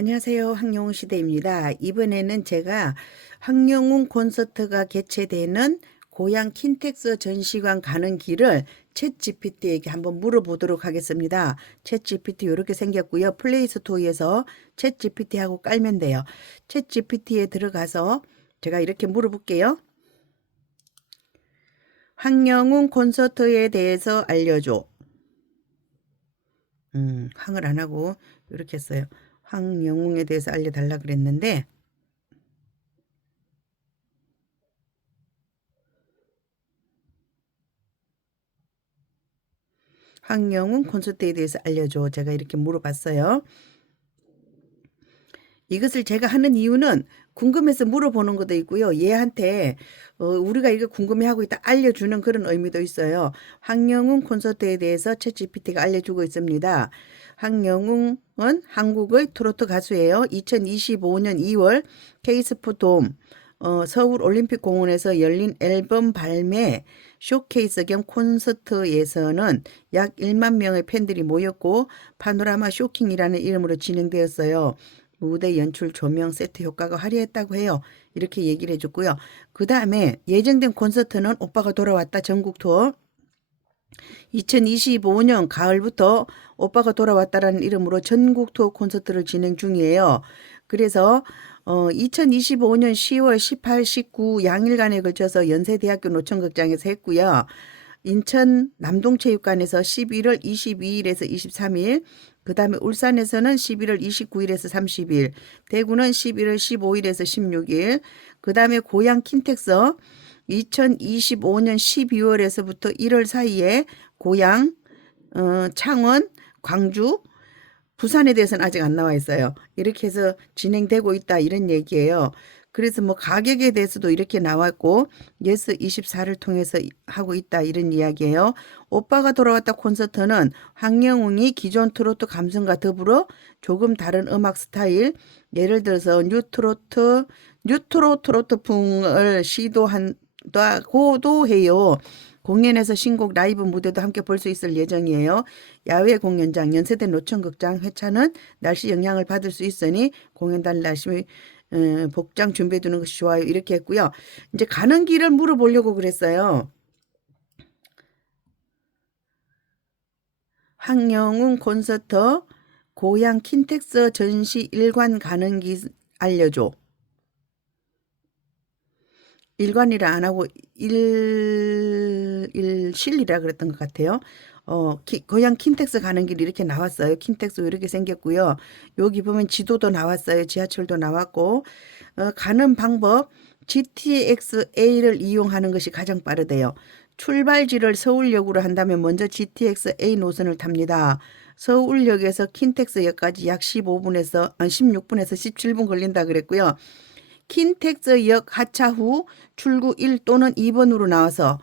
안녕하세요. 황영웅 시대입니다. 이번에는 제가 황영웅 콘서트가 개최되는 고향 킨텍스 전시관 가는 길을 챗 GPT에게 한번 물어보도록 하겠습니다. 챗 GPT 이렇게 생겼고요. 플레이스토어에서 챗 GPT하고 깔면 돼요. 챗 GPT에 들어가서 제가 이렇게 물어볼게요. 황영웅 콘서트에 대해서 알려줘. 황을 안 하고 이렇게 했어요. 황영웅에 대해서 알려달라 그랬는데 황영웅 콘서트에 대해서 알려줘. 제가 이렇게 물어봤어요. 이것을 제가 하는 이유는 궁금해서 물어보는 것도 있고요. 얘한테 우리가 이거 궁금해하고 있다 알려주는 그런 의미도 있어요. 황영웅 콘서트에 대해서 챗GPT가 알려주고 있습니다. 황영웅은 한국의 트로트 가수예요. 2025년 2월 케이스포돔 서울 올림픽공원에서 열린 앨범 발매 쇼케이스 겸 콘서트에서는 약 1만 명의 팬들이 모였고 파노라마 쇼킹이라는 이름으로 진행되었어요. 무대 연출 조명 세트 효과가 화려했다고 해요. 이렇게 얘기를 해줬고요. 그 다음에 예정된 콘서트는 오빠가 돌아왔다 전국 투어 2025년 가을부터 오빠가 돌아왔다라는 이름으로 전국 투어 콘서트를 진행 중이에요. 그래서 2025년 10월 18, 19 양일간에 걸쳐서 연세대학교 노천극장에서 했고요. 인천 남동체육관에서 11월 22일에서 23일, 그 다음에 울산에서는 11월 29일에서 30일, 대구는 11월 15일에서 16일, 그 다음에 고향 킨텍서 2025년 12월에서부터 1월 사이에 고향, 창원, 광주, 부산에 대해서는 아직 안 나와 있어요. 이렇게 해서 진행되고 있다 이런 얘기예요. 그래서 뭐 가격에 대해서도 이렇게 나왔고 예스24를 통해서 하고 있다 이런 이야기예요. 오빠가 돌아왔다 콘서트는 황영웅이 기존 트로트 감성과 더불어 조금 다른 음악 스타일 예를 들어서 뉴트로 트로트풍을 시도한다고도 해요. 공연에서 신곡 라이브 무대도 함께 볼 수 있을 예정이에요. 야외 공연장, 연세대 노천극장 회차는 날씨 영향을 받을 수 있으니 공연단 날씨 복장 준비해 두는 것이 좋아요. 이렇게 했고요. 이제 가는 길을 물어보려고 그랬어요. 황영웅 콘서트 고향 킨텍스 전시 일관 가는 길 알려줘. 일관이라 안 하고 일실이라 그랬던 것 같아요. 고향 킨텍스 가는 길 이렇게 나왔어요. 킨텍스 이렇게 생겼고요. 여기 보면 지도도 나왔어요. 지하철도 나왔고, 가는 방법, GTX-A를 이용하는 것이 가장 빠르대요. 출발지를 서울역으로 한다면 먼저 GTX-A 노선을 탑니다. 서울역에서 킨텍스역까지 약 15분에서, 16분에서 17분 걸린다 그랬고요. 킨텍스역 하차 후 출구 1 또는 2번으로 나와서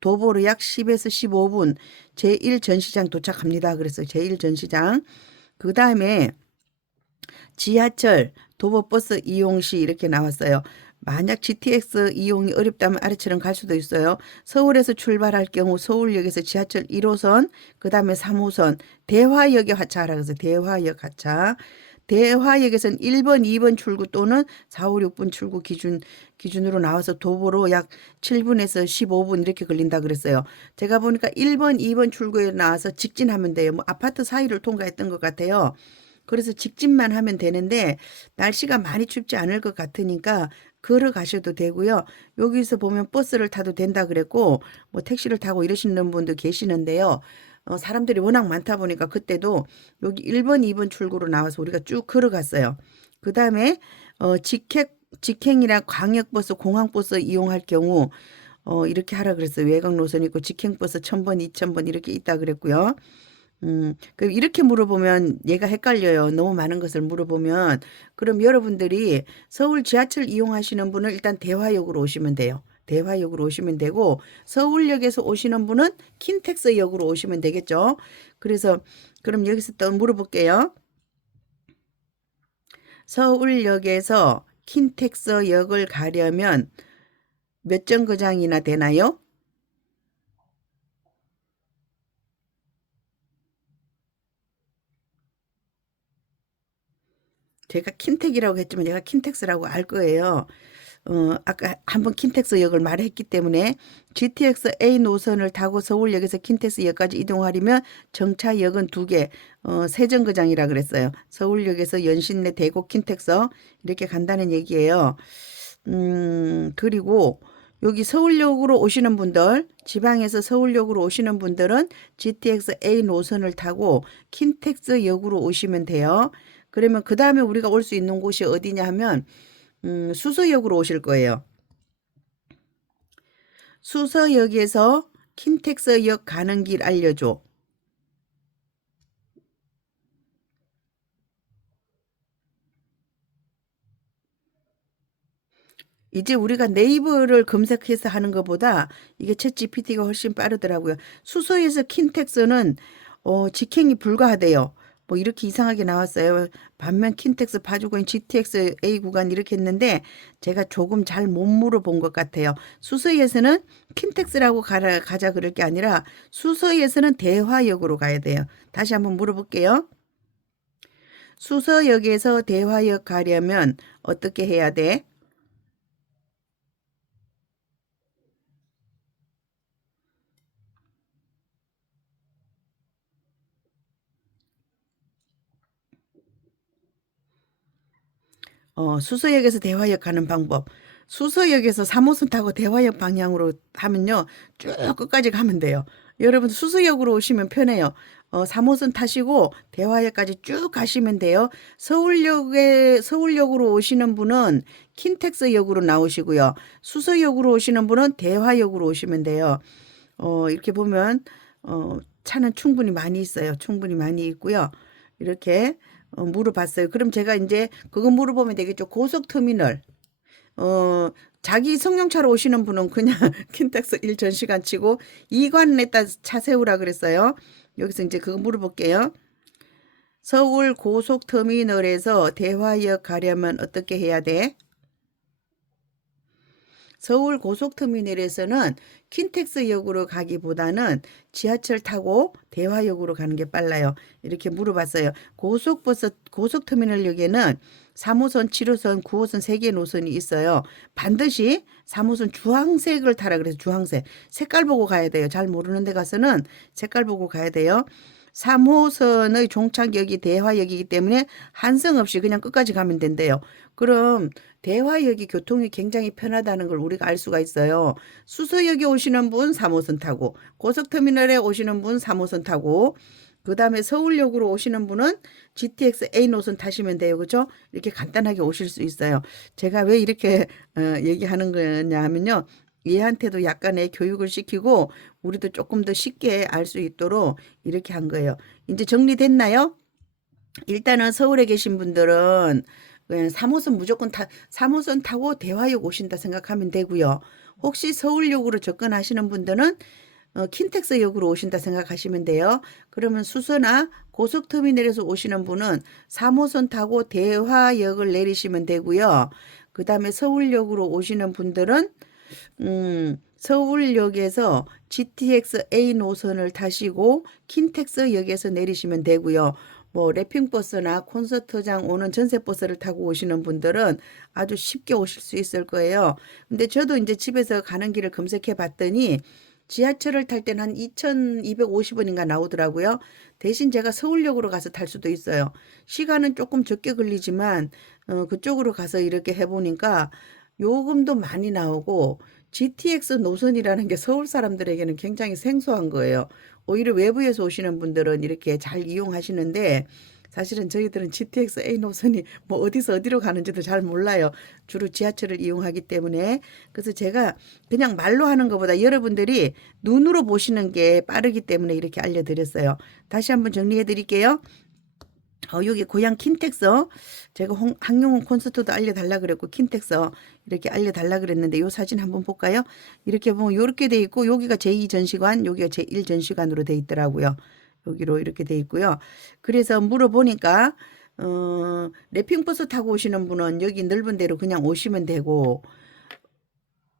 도보로 약 10에서 15분 제1전시장 도착합니다. 그래서 제1전시장. 그 다음에 지하철, 도보버스 이용 시 이렇게 나왔어요. 만약 GTX 이용이 어렵다면 아래처럼 갈 수도 있어요. 서울에서 출발할 경우 서울역에서 지하철 1호선, 그 다음에 3호선, 대화역에 하차하라 그래서 대화역 하차. 대화역에서는 1번, 2번 출구 또는 4, 5, 6분 출구 기준으로 나와서 도보로 약 7분에서 15분 이렇게 걸린다 그랬어요. 제가 보니까 1번, 2번 출구에 나와서 직진하면 돼요. 뭐 아파트 사이를 통과했던 것 같아요. 그래서 직진만 하면 되는데 날씨가 많이 춥지 않을 것 같으니까 걸어가셔도 되고요. 여기서 보면 버스를 타도 된다 그랬고 뭐 택시를 타고 이러시는 분도 계시는데요. 사람들이 워낙 많다 보니까 그때도 여기 1번, 2번 출구로 나와서 우리가 쭉 걸어갔어요. 그 다음에 직행이나 광역버스, 공항버스 이용할 경우 이렇게 하라 그랬어요. 외곽 노선 있고 직행버스 1000번, 2000번 이렇게 있다 그랬고요. 그럼 이렇게 물어보면 얘가 헷갈려요. 너무 많은 것을 물어보면. 그럼 여러분들이 서울 지하철 이용하시는 분은 일단 대화역으로 오시면 돼요. 대화역으로 오시면 되고 서울역에서 오시는 분은 킨텍스역으로 오시면 되겠죠. 그래서 그럼 여기서 또 물어볼게요. 서울역에서 킨텍스역을 가려면 몇 정거장이나 되나요? 제가 킨텍이라고 했지만 제가 킨텍스라고 알 거예요. 아까 한번 킨텍스역을 말했기 때문에 GTX A 노선을 타고 서울역에서 킨텍스역까지 이동하려면 정차역은 2개, 세정거장이라 그랬어요. 서울역에서 연신내 대곡 킨텍스 이렇게 간다는 얘기예요. 그리고 여기 서울역으로 오시는 분들, 지방에서 서울역으로 오시는 분들은 GTX A 노선을 타고 킨텍스역으로 오시면 돼요. 그러면 그 다음에 우리가 올 수 있는 곳이 어디냐 하면 수서역으로 오실 거예요. 수서역에서 킨텍스역 가는 길 알려줘. 이제 우리가 네이버를 검색해서 하는 것보다 이게 챗 GPT가 훨씬 빠르더라고요. 수서에서 킨텍스는 직행이 불가하대요. 뭐 이렇게 이상하게 나왔어요. 반면 킨텍스 파주고인 GTX A 구간 이렇게 했는데 제가 조금 잘 못 물어본 것 같아요. 수서에서는 킨텍스라고 가자 그럴 게 아니라 수서에서는 대화역으로 가야 돼요. 다시 한번 물어볼게요. 수서역에서 대화역 가려면 어떻게 해야 돼? 수서역에서 대화역 가는 방법. 수서역에서 3호선 타고 대화역 방향으로 하면요. 쭉 끝까지 가면 돼요. 여러분 수서역으로 오시면 편해요. 3호선 타시고 대화역까지 쭉 가시면 돼요. 서울역으로 오시는 분은 킨텍스역으로 나오시고요. 수서역으로 오시는 분은 대화역으로 오시면 돼요. 이렇게 보면 차는 충분히 많이 있어요. 충분히 많이 있고요. 이렇게 물어봤어요. 그럼 제가 이제 그거 물어보면 되겠죠. 고속터미널. 어, 자기 승용차로 오시는 분은 그냥 킨텍스 1 전시관 치고 이관에다 차 세우라 그랬어요. 여기서 이제 그거 물어볼게요. 서울 고속터미널에서 대화역 가려면 어떻게 해야 돼? 서울 고속터미널에서는 킨텍스역으로 가기보다는 지하철 타고 대화역으로 가는 게 빨라요. 이렇게 물어봤어요. 고속터미널역에는 3호선, 7호선, 9호선 3개 노선이 있어요. 반드시 3호선 주황색을 타라 그래서 주황색. 색깔 보고 가야 돼요. 잘 모르는 데 가서는 색깔 보고 가야 돼요. 3호선의 종착역이 대화역이기 때문에 한성 없이 그냥 끝까지 가면 된대요. 그럼 대화역이 교통이 굉장히 편하다는 걸 우리가 알 수가 있어요. 수서역에 오시는 분 3호선 타고 고속터미널에 오시는 분 3호선 타고 그다음에 서울역으로 오시는 분은 GTX A 노선 타시면 돼요. 그죠? 이렇게 간단하게 오실 수 있어요. 제가 왜 이렇게 얘기하는 거냐 하면요. 얘한테도 약간의 교육을 시키고 우리도 조금 더 쉽게 알 수 있도록 이렇게 한 거예요. 이제 정리됐나요? 일단은 서울에 계신 분들은 3호선 무조건 3호선 타고 대화역 오신다 생각하면 되고요. 혹시 서울역으로 접근하시는 분들은 킨텍스역으로 오신다 생각하시면 돼요. 그러면 수서나 고속터미널에서 오시는 분은 3호선 타고 대화역을 내리시면 되고요. 그 다음에 서울역으로 오시는 분들은 서울역에서 GTX A 노선을 타시고 킨텍스역에서 내리시면 되고요. 뭐 랩핑버스나 콘서트장 오는 전세버스를 타고 오시는 분들은 아주 쉽게 오실 수 있을 거예요. 근데 저도 이제 집에서 가는 길을 검색해 봤더니 지하철을 탈 때는 한 2,250원인가 나오더라고요. 대신 제가 서울역으로 가서 탈 수도 있어요. 시간은 조금 적게 걸리지만 그쪽으로 가서 이렇게 해보니까 요금도 많이 나오고 GTX 노선이라는 게 서울 사람들에게는 굉장히 생소한 거예요. 오히려 외부에서 오시는 분들은 이렇게 잘 이용하시는데 사실은 저희들은 GTX A 노선이 뭐 어디서 어디로 가는지도 잘 몰라요. 주로 지하철을 이용하기 때문에. 그래서 제가 그냥 말로 하는 것보다 여러분들이 눈으로 보시는 게 빠르기 때문에 이렇게 알려드렸어요. 다시 한번 정리해 드릴게요. 여기 고향 킨텍스 제가 항용운 콘서트도 알려달라 그랬고 킨텍스 이렇게 알려달라 그랬는데 요 사진 한번 볼까요? 이렇게 보면 요렇게 돼 있고 여기가 제2 전시관 여기가 제1 전시관으로 돼 있더라고요. 여기로 이렇게 돼 있고요. 그래서 물어보니까 랩핑버스 타고 오시는 분은 여기 넓은 데로 그냥 오시면 되고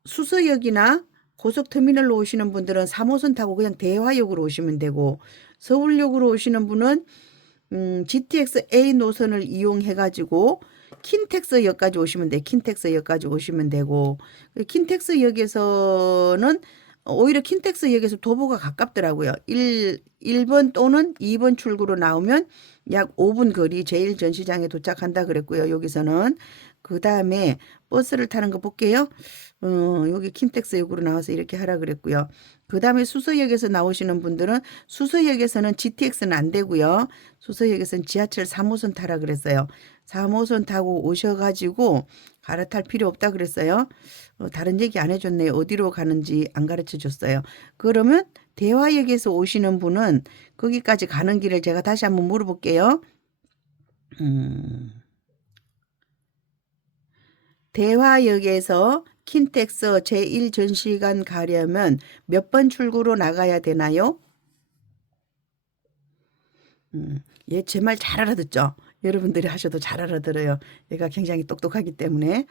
수서역이나 고속터미널로 오시는 분들은 3호선 타고 그냥 대화역으로 오시면 되고 서울역으로 오시는 분은 GTX A 노선을 이용해 가지고 킨텍스역까지 오시면 돼. 킨텍스역까지 오시면 되고 킨텍스역에서는 오히려 킨텍스역에서 도보가 가깝더라고요. 1번 또는 2번 출구로 나오면 약 5분 거리 제1전시장에 도착한다 그랬고요. 여기서는 그다음에 버스를 타는 거 볼게요. 여기 킨텍스역으로 나와서 이렇게 하라 그랬고요. 그다음에 수서역에서 나오시는 분들은 수서역에서는 GTX는 안 되고요. 수서역에서는 지하철 3호선 타라 그랬어요. 3호선 타고 오셔가지고 갈아탈 필요 없다 그랬어요. 다른 얘기 안 해줬네요. 어디로 가는지 안 가르쳐 줬어요. 그러면 대화역에서 오시는 분은 거기까지 가는 길을 제가 다시 한번 물어볼게요. 대화역에서 킨텍스 제1전시관 가려면 몇 번 출구로 나가야 되나요? 얘 제 말 잘 알아듣죠? 여러분들이 하셔도 잘 알아들어요. 얘가 굉장히 똑똑하기 때문에.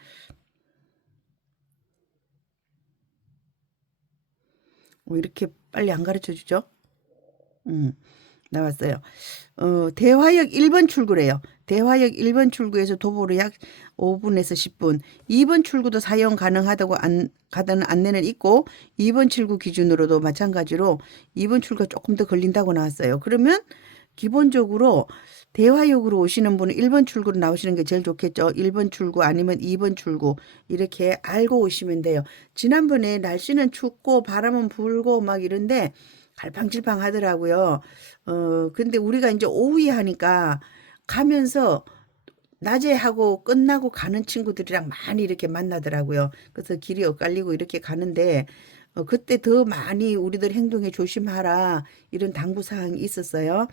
이렇게 빨리 안 가르쳐 주죠? 나왔어요. 대화역 1번 출구래요. 대화역 1번 출구에서 도보로 약 5분에서 10분. 2번 출구도 사용 가능하다고 가다는 안내는 있고 2번 출구 기준으로도 마찬가지로 2번 출구가 조금 더 걸린다고 나왔어요. 그러면 기본적으로 대화역으로 오시는 분은 1번 출구로 나오시는 게 제일 좋겠죠. 1번 출구 아니면 2번 출구 이렇게 알고 오시면 돼요. 지난번에 날씨는 춥고 바람은 불고 막 이런데 갈팡질팡 하더라고요. 근데 우리가 이제 오후에 하니까 가면서 낮에 하고 끝나고 가는 친구들이랑 많이 이렇게 만나더라고요. 그래서 길이 엇갈리고 이렇게 가는데 그때 더 많이 우리들 행동에 조심하라 이런 당부사항이 있었어요.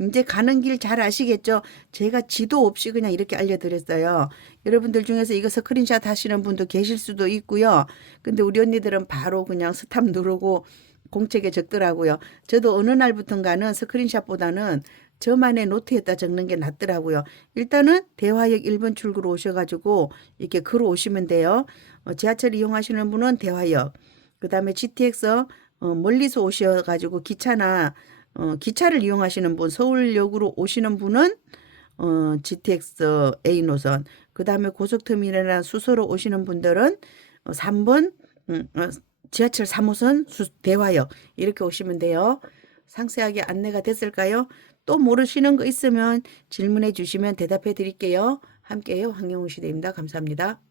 이제 가는 길 잘 아시겠죠? 제가 지도 없이 그냥 이렇게 알려드렸어요. 여러분들 중에서 이거 스크린샷 하시는 분도 계실 수도 있고요. 근데 우리 언니들은 바로 그냥 스탑 누르고 공책에 적더라고요. 저도 어느 날부턴가는 스크린샷보다는 저만의 노트에다 적는 게 낫더라고요. 일단은 대화역 1번 출구로 오셔가지고 이렇게 걸어 오시면 돼요. 지하철 이용하시는 분은 대화역, 그 다음에 GTX 멀리서 오셔가지고 기차를 이용하시는 분, 서울역으로 오시는 분은 GTX A 노선, 그 다음에 고속터미널이나 수소로 오시는 분들은 3번 지하철 3호선 대화역 이렇게 오시면 돼요. 상세하게 안내가 됐을까요? 또 모르시는 거 있으면 질문해 주시면 대답해 드릴게요. 함께해요. 황영우 시대입니다. 감사합니다.